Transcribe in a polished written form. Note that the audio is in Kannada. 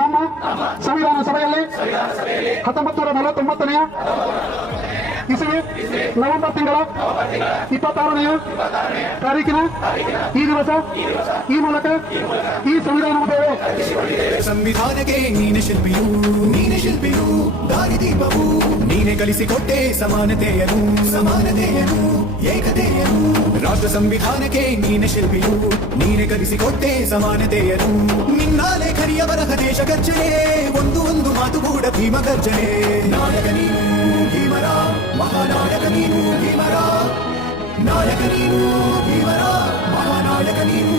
ನಮ್ಮ ಸಂವಿಧಾನ ಸಭೆಯಲ್ಲಿ 1949ನೇ ಇಸವಿ ನವೆಂಬರ್ ತಿಂಗಳ 26ನೇ ತಾರೀಕಿನ ಈ ದಿವಸ ಈ ಮೂಲಕ ಈ ಸಂವಿಧಾನವನ್ನು ಸಂವಿಧಾನಕ್ಕೆ ನೀನೆ ಶಿಲ್ಪಿಯು ದಾರಿದೀಪವು ನೀನೆ ಕಲಿಸಿಕೊಟ್ಟೆ ಸಮಾನತೆಯನು ಏಕತೆಯನು ರಾಷ್ಟ್ರ ಸಂವಿಧಾನಕ್ಕೆ ನೀನೆ ಶಿಲ್ಪಿಯು ನೀನೆ ಕಲಿಸಿಕೊಟ್ಟೆ ಸಮಾನತೆಯನು ನಿನ್ನ ಲೇಖನಿಯ ಬರಹ ದೇಶ ಗರ್ಜನೆ ಒಂದು ಮಾತು ಕೂಡ ಭೀಮ ಗರ್ಜನೆ ನಾಯಕ ನೀನು ಭೀಮರ ಮಹಾನಾಯಕ ನೀನು ಭೀಮರ ನಾಯಕ ನೀನು ಭೀಮರ ಮಹಾನಾಯಕ ನೀನು